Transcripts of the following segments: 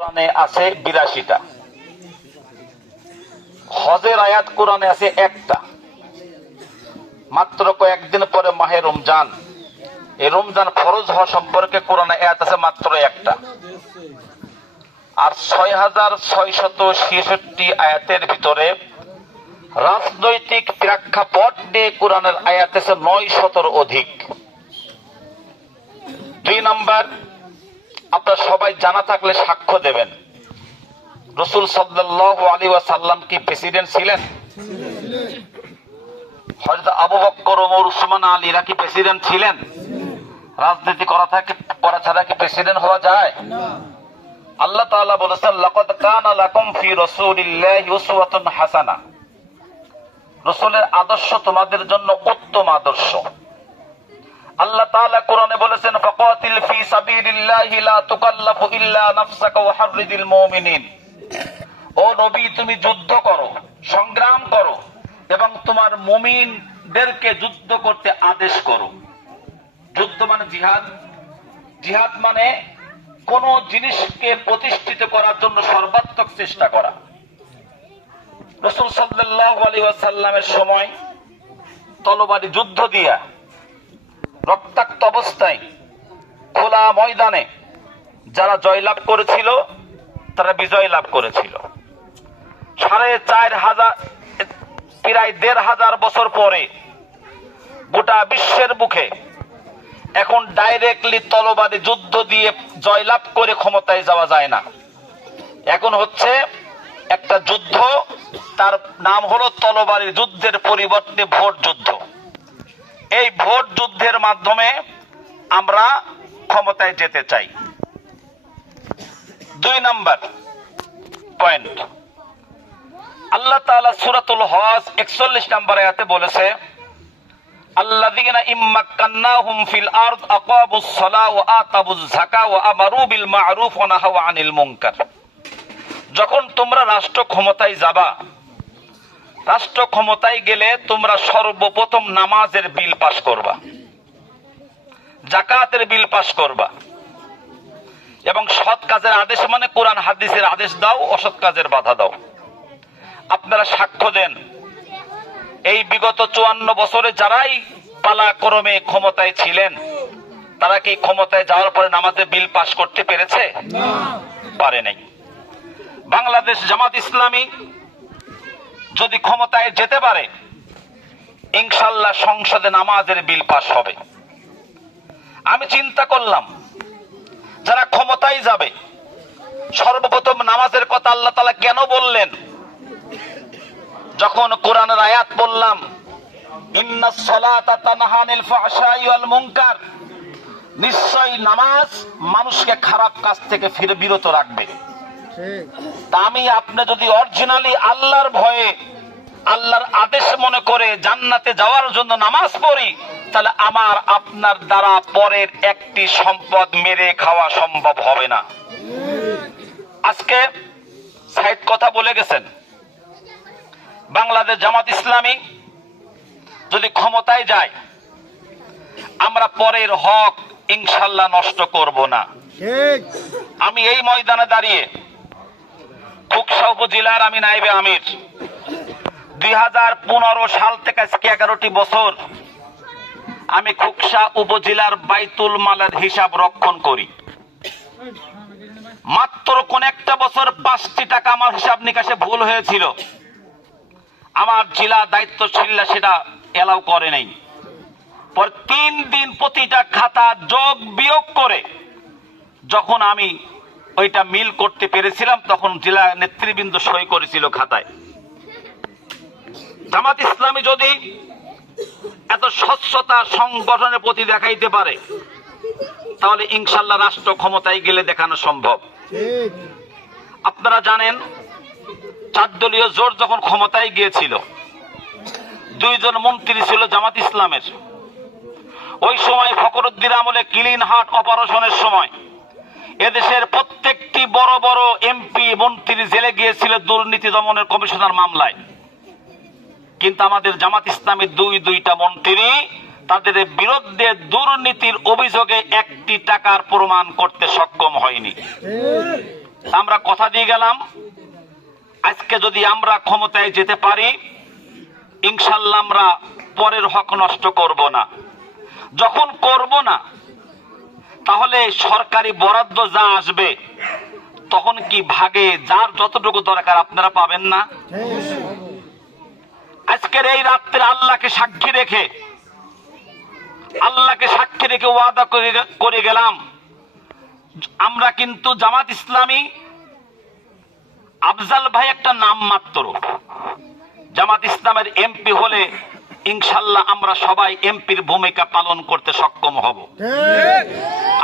কোরআনে আছে ৮২টা, হজের আয়াত কোরআনে আছে একটা। মাত্র কয়েকদিন পরে মাহে রমজান, এই রমজান ফরজ হওয়া সম্পর্কে কোরআনে আয়াত আছে মাত্র একটা। আর ৬৬৬৬ আয়াতের ভিতরে রাজনৈতিক প্রেক্ষাপট নিয়ে কোরআনের আয়াত আছে ৯০০-র অধিক। ২ নাম্বার, আপনারা সবাই জানা থাকলে সাক্ষ্য দেবেন, রাসূল সাল্লাল্লাহু আলাইহি ওয়াসাল্লাম কি প্রেসিডেন্ট ছিলেন? হযরত আবু বকর, ওমর, উসমান, আলীরা কি প্রেসিডেন্ট ছিলেন? রাজনীতি করা ছাড়া কি প্রেসিডেন্ট হওয়া যায়? আল্লাহ তাআলা বলেছেন, লাকাদ কানা লাকুম ফি রাসূলিল্লাহি উসওয়াতুন হাসানাহ, রাসূলের আদর্শ তোমাদের জন্য উত্তম আদর্শ। আল্লাহ তাআলা কোরআনে বলেছেন, ফাকাতিল ফি সাবিলিল্লাহি লা তুকাল্লাফু ইল্লা নাফসাকা ওয়া হাররিদিল মুমিনিন। ও নবী, তুমি যুদ্ধ করো, সংগ্রাম করো এবং তোমার মুমিনদেরকে যুদ্ধ করতে আদেশ করো। যুদ্ধ মানে জিহাদ, জিহাদ মানে কোন জিনিসকে প্রতিষ্ঠিত করার জন্য সর্বাত্মক চেষ্টা করা। রাসূল সাল্লাল্লাহু আলাইহি ওয়াসাল্লামের সময় তলবারি যুদ্ধ দিয়া রক্তাক্ত অবস্থায় খোলা ময়দানে যারা জয়লাভ করেছিল তারা বিজয় লাভ করেছিল। ৪৫০০ প্রায় ১৫০০ বছর পরে গোটা বিশ্বের মুখে এখন ডাইরেক্টলি তলবারি যুদ্ধ দিয়ে জয়লাভ করে ক্ষমতায় যাওয়া যায় না। এখন হচ্ছে একটা যুদ্ধ, তার নাম হলো তলবারি যুদ্ধের পরিবর্তে ভোট যুদ্ধ। এই ভোট যুদ্ধের মাধ্যমে আমরা ক্ষমতায় যেতে চাই। ২ নাম্বার পয়েন্ট, আল্লাহ তাআলা সূরাতুল হজ ৪১ নম্বর আয়াতে বলেছে, আল্লাযীনা ইম্মাক্কান্নাহুম ফিল আরদ আকামুস সালাহ ওয়া আতাবুজ যাকাহ ওয়া আমারু বিল মা'রুফ ওয়া নাহাউ আনিল মুনকার। যখন তোমরা রাষ্ট্র ক্ষমতায় যাবা, রাষ্ট্র ক্ষমতায় গেলে তোমরা সর্বপ্রথম নামাজের বিল পাস করবা, যাকাতের বিল পাস করবা এবং সৎ কাজের আদেশ মানে কোরআন হাদিসের আদেশ দাও, অসৎ কাজের বাধা দাও। আপনারা সাক্ষ্য দেন, এই বিগত ৫৪ বছরে যারাই পালাক্রমে ক্ষমতায় ছিলেন তারা কি ক্ষমতায় যাওয়ার পরে নামাজের বিল পাস করতে পেরেছে? পারে নাই। বাংলাদেশ জামাত ইসলামী যদি ক্ষমতায় যেতে পারে, ইনশাআল্লাহ সংসদে নামাজের বিল পাস হবে। আমি চিন্তা করলাম, যারা ক্ষমতায় যাবে সর্বপ্রথম নামাজের কথা আল্লাহ তাআলা কেন বললেন? যখন কোরআনের আয়াত বললাম, ইন্নাস সালাতা তানহা আনিল ফাহশাই ওয়াল মুনকার, নিশ্চয়ই নামাজ মানুষকে খারাপ কাজ থেকে বিরত রাখবে। তা আমি আপনি যদি অরিজিনালি আল্লাহর ভয়ে, আল্লাহর আদেশ মনে করে জান্নাতে যাওয়ার জন্য নামাজ পড়ি, তাহলে আমার আপনার দ্বারা পরের একটি সম্পদ মেরে খাওয়া সম্ভব হবে না। আজকে সাইদ কথা বলে গেছেন, বাংলাদেশ জামাত ইসলামী যদি ক্ষমতায় যায়, আমরা পরের হক ইনশাআল্লাহ নষ্ট করব না। আমি এই ময়দানে দাঁড়িয়ে খুকসা উপজেলার আমি নায়েবে আমির, ২০১৫ সাল থেকে আজকে ১১টি বছর আমি খুকসা উপজেলার বাইতুল মালের হিসাব রক্ষণ করি। মাত্র কোন একটা বছর ৫টি টাকা আমার হিসাব নিকাশে ভুল হয়েছিল, আমার জেলা দায়িত্বশীলরা সেটা এলাও করে নাই। পর ৩ দিন প্রতিটা খাতা যোগ বিয়োগ করে যখন আমি ওইটা মিল করতে পেরেছিলাম, তখন জেলা নেতৃবৃন্দ সই করেছিল খাতায়। জামাত ইসলামী যদি এত স্বচ্ছতা সংগঠনের প্রতি দেখাইতে পারে, তাহলে ইনশাআল্লাহ রাষ্ট্র ক্ষমতায় গেলে দেখানো সম্ভব। আপনারা জানেন, ৪ দলীয় জোট যখন ক্ষমতায় গিয়েছিল, ২ জন মন্ত্রী ছিল জামাত ইসলামের। ওই সময় ফখরুদ্দিন আমলে ক্লিন হার্ট অপারেশনের সময় এদেশের প্রত্যেকটি বড় বড় এমপি মন্ত্রী জেলে গিয়েছিল দুর্নীতি দমনের কমিশনার মামলায়। কিন্তু আমাদের জামাত ইসলামের ২টা মন্ত্রী তাদের বিরুদ্ধে দুর্নীতির অভিযোগে ১টি টাকার প্রমাণ করতে সক্ষম হয়নি। আমরা কথা দিয়ে গেলাম, আজকে যদি আমরা ক্ষমতায় যেতে পারি ইনশাল্লাহ আমরা পরের হক নষ্ট করব না। যখন করব না তাহলে সরকারি বরাদ্দ যা আসবে তখন কি ভাগে যার যতটুকু দরকার আপনারা পাবেন না? আজকের এই রাত্রে আল্লাহকে সাক্ষী রেখে ওয়াদা করে গেলাম, আমরা কিন্তু জামাত ইসলামী আফজাল ভাই একটা নাম মাত্র, জামাত ইসলামের এমপি হলে ইনশাল্লাহ আমরা সবাই এমপির ভূমিকা পালন করতে সক্ষম হব।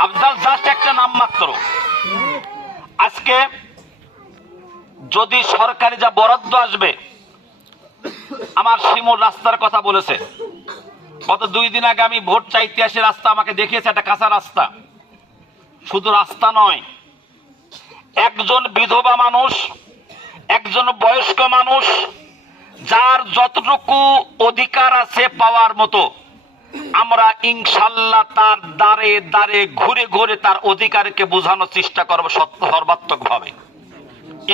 আফজাল জাস্ট একটা নাম মাত্র। আজকে যদি সরকারি যা বরাদ্দ আসবে, আমার শিমুল রাস্তার কথা বলেছে, গত 2 দিন আগে আমি ভোট চাইতে আসে রাস্তা আমাকে দেখিয়েছে, একটা কাঁচা রাস্তা। শুধু রাস্তা নয়, একজন বিধবা মানুষ, একজন বয়স্ক মানুষ, যার যতটুকু অধিকার আছে পাওয়ার মতো, আমরা ইনশাল্লাহ তার দ্বারে দ্বারে ঘুরে ঘুরে তার অধিকারকে বোঝানোর চেষ্টা করবো সর্বাত্মক ভাবে।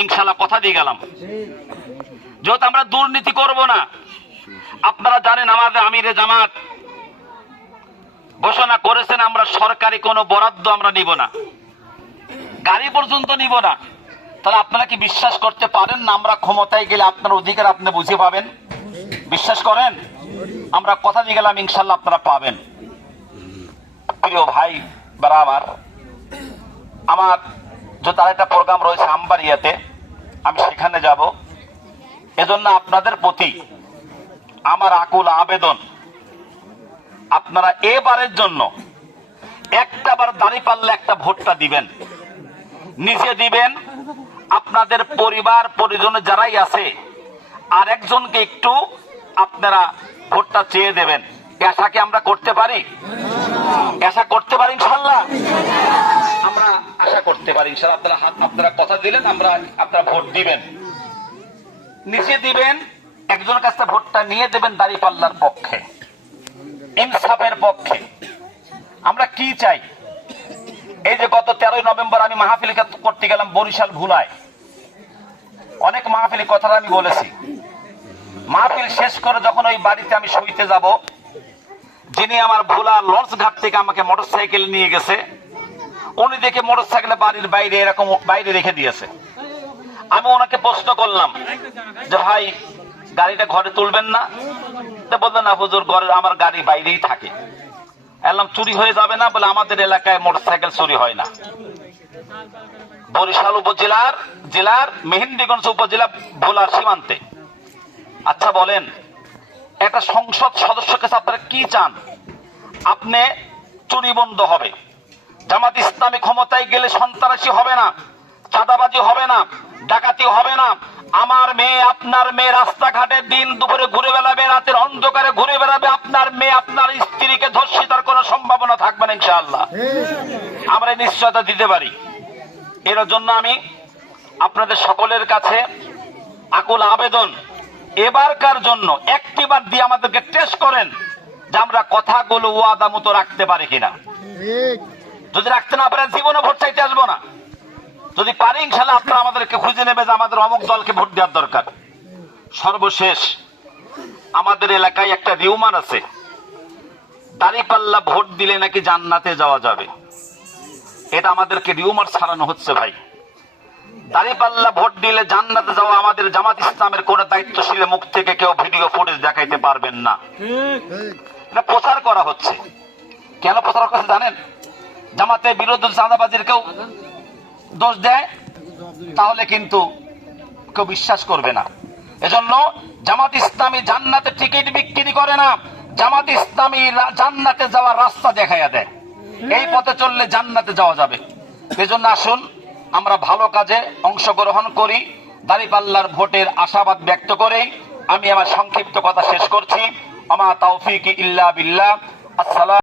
ইনশাল্লাহ কথা দিয়ে গেলাম, যেহেতু আমরা দুর্নীতি করব না। আপনারা জানেন আমাদের আমিরে জামাত ঘোষণা করেছেন আমরা সরকারি কোনো বরাদ্দ আমরা নিব না, গাড়ি পর্যন্ত নিব না। তাহলে আপনারা কি বিশ্বাস করতে পারেন না আমরা ক্ষমতায় গেলে আপনার অধিকার আপনি বুঝে পাবেন? বিশ্বাস করেন? আমরা কথা দিয়ে গেলাম ইনশাল্লাহ আপনারা পাবেন। প্রিয় ভাই বারাবার, আমার যে তার একটা প্রোগ্রাম রয়েছে আমবাড়িয়াতে, আমি সেখানে যাব। এজন্য আপনাদের প্রতি আমার আকুল আবেদন, আপনারা এবারের জন্য একটাবার দাঁড়িপাল্লা একটা ভোটটা দিবেন, নিজে দিবেন, আপনাদের পরিবার পরিজন যারাই আছে আর একজনকে একটু আপনারা ভোটটা চেয়ে দেবেন। আশা কি আমরা করতে পারি? আশা করতে পারি ইনশাল্লাহ, আমরা আশা করতে পারি ইনশাল্লাহ। আপনারা কথা দিলেন, আপনারা ভোট দিবেন, নিজে দিবেন, একজনের কাছে ভোটটা নিয়ে দেবেন দাঁড়িপাল্লার পক্ষে, ইনসাফের পক্ষে। আমরা কি চাই? এই যে গত 13 নভেম্বর আমি মাহফিল করতে গেলাম বরিশাল ভুলায়, অনেক মাহফিল কথাটা আমি বলেছি। মাহফিল শেষ করে যখন ওই বাড়িতে আমি শুইতে যাব, যিনি আমার ভোলা লঞ্চ ঘাট থেকে আমাকে মোটরসাইকেল নিয়ে গেছে, উনি দেখে মোটরসাইকেল বাড়ির বাইরে এরকম বাইরে রেখে দিয়েছে। আমি ওনাকে প্রশ্ন করলাম যে ভাই গাড়িটা ঘরে তুলবেন না? বললেন না হুজুর, আমার গাড়ি বাইরেই থাকে। এলাম চুরি হয়ে যাবে না? বলে আমাদের এলাকায় মোটরসাইকেল চুরি হয় না। বরিশাল জেলার মেহেন্দিগঞ্জ উপজেলা ভোলার সীমান্তে। আচ্ছা বলেন, একটা সংসদ সদস্য কাছে আপনারা কি চান? আপনি চুরি বন্ধ হবে, জামাত ইসলামী ক্ষমতায় গেলে সন্ত্রাসী হবে না, চাঁদাবাজি হবে না, ডাকাতি হবে না। আমার মেয়ে আপনার মেয়ে রাস্তাঘাটে দিন দুপুরে ঘুরে বেড়াবে, রাতের অন্ধকারে ঘুরে বেড়াবে, আপনার মেয়ে আপনার স্ত্রীকে ধর্ষিতার কোনো সম্ভাবনা থাকবে না ইনশাআল্লাহ। আমরা নিশ্চয়তা দিতে পারি। এর জন্য আমি আপনাদের সকলের কাছে আকুল আবেদন, এবারকার জন্য একটিবার দিয়ে আমাদেরকে টেস্ট করেন যে আমরা কথাগুলো ওয়াদা মতো রাখতে পারি কিনা। যদি রাখতে না পারেন জীবনে ভোট চাইতে আসবো না। যদি পারি ইনশাল্লাহ আপনারা আমাদেরকে খুঁজে নেবে যে আমাদের অমুক দলকে ভোট দেওয়ার দরকার। সর্বশেষ, আমাদের এলাকায় একটা রিউমার আছে, দাঁড়িপাল্লা ভোট দিলে নাকি জান্নাতে যাওয়া যাবে। এটা আমাদেরকে রিউমার ছাড়ানো হচ্ছে ভাই। দাঁড়িপাল্লা ভোট দিলে জান্নাতে যাওয়া আমাদের জামাত ইসলামের কোন দায়িত্বশীল মুখ থেকে কেউ ভিডিও ফুটেজ দেখাইতে পারবেন না। এটা প্রচার করা হচ্ছে। কেন প্রচার করছে জানেন? জামাতের বিরুদ্ধে চাঁদাবাজির কেউ দোষ দেয় তাহলে কিন্তু কেউ বিশ্বাস করবে না। এজন্য জামাত ইসলামী জান্নাতে টিকিট বিক্রি করে না, জামাত ইসলামী জান্নাতে যাওয়ার রাস্তা দেখাইয়া দেয়। এই পথে চললে জান্নাতে যাওয়া যাবে। এজন্য আসুন আমরা ভালো কাজে অংশগ্রহণ করি। দাঁড়িপাল্লার ভোটের আশাবাদ ব্যক্ত করেই আমি আমার সংক্ষিপ্ত কথা শেষ করছি। আমা তাওফিক ইল্লা বিল্লাহ। আসসালাম।